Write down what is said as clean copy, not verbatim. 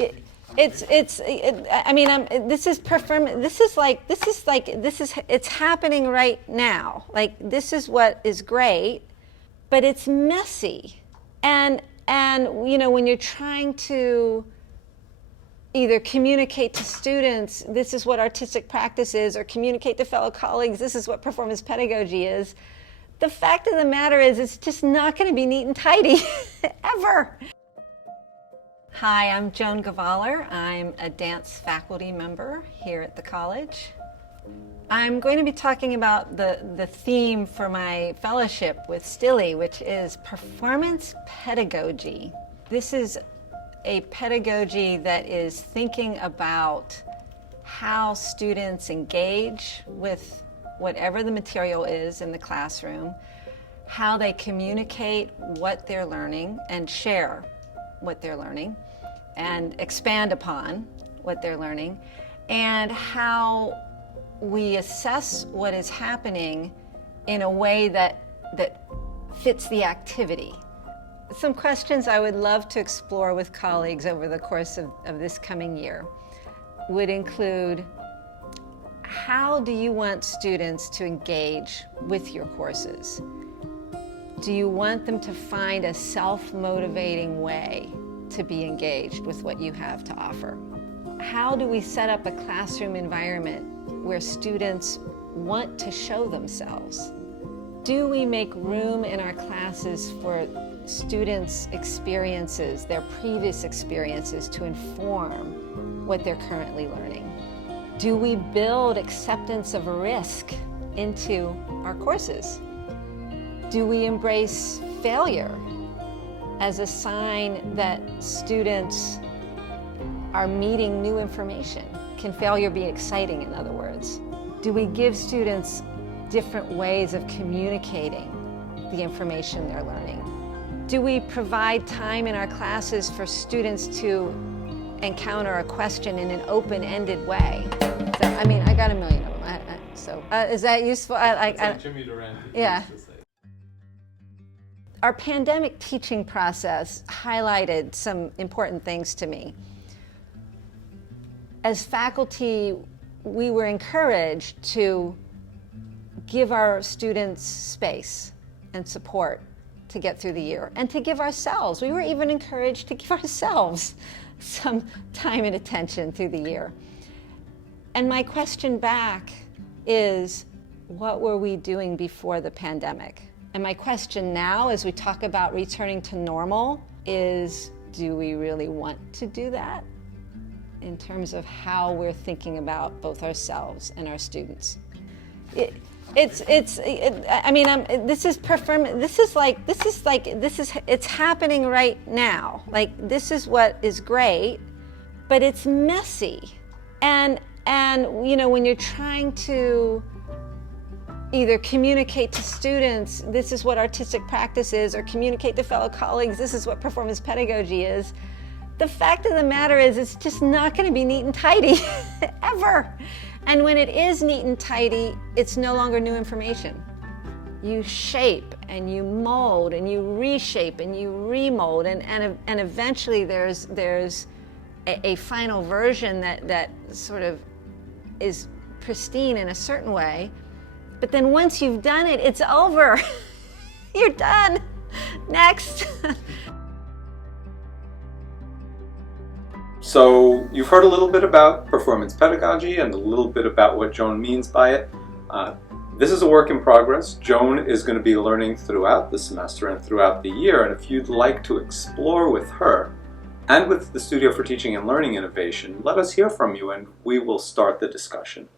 I mean, it's happening right now. Like, this is what is great, but it's messy. And when you're trying to either communicate to students, this is what artistic practice is, or communicate to fellow colleagues, this is what performance pedagogy is, the fact of the matter is it's just not going to be neat and tidy, ever. Hi, I'm Joan Gavaler. I'm a dance faculty member here at the college. I'm going to be talking about the theme for my fellowship with STLI, which is Performance Pedagogy. This is a pedagogy that is thinking about how students engage with whatever the material is in the classroom, how they communicate what they're learning and share what they're learning and expand upon what they're learning, and how we assess what is happening in a way that fits the activity. Some questions I would love to explore with colleagues over the course of this coming year would include, how do you want students to engage with your courses? Do you want them to find a self-motivating way to be engaged with what you have to offer? How do we set up a classroom environment where students want to show themselves? Do we make room in our classes for students' experiences, their previous experiences, to inform what they're currently learning? Do we build acceptance of risk into our courses? Do we embrace failure as a sign that students are meeting new information? Can failure be exciting, in other words? Do we give students different ways of communicating the information they're learning? Do we provide time in our classes for students to encounter a question in an open-ended way? So, I mean, I got a million of them. Is that useful? Jimmy Durant. Yeah. Our pandemic teaching process highlighted some important things to me. As faculty, we were encouraged to give our students space and support to get through the year, and to give ourselves. We were even encouraged to give ourselves some time and attention through the year. And my question back is, what were we doing before the pandemic? And my question now, as we talk about returning to normal, is, do we really want to do that in terms of how we're thinking about both ourselves and our students? It's happening right now. Like, this is what is great, but it's messy. And when you're trying to either communicate to students, this is what artistic practice is, or communicate to fellow colleagues, this is what performance pedagogy is, the fact of the matter is it's just not going to be neat and tidy, ever. And when it is neat and tidy, it's no longer new information. You shape and you mold and you reshape and you remold, and eventually there's a final version that sort of is pristine in a certain way. But then once you've done it, it's over. You're done. Next. So you've heard a little bit about performance pedagogy and a little bit about what Joan means by it. This is a work in progress. Joan is going to be learning throughout the semester and throughout the year, and if you'd like to explore with her and with the Studio for Teaching and Learning Innovation, let us hear from you and we will start the discussion.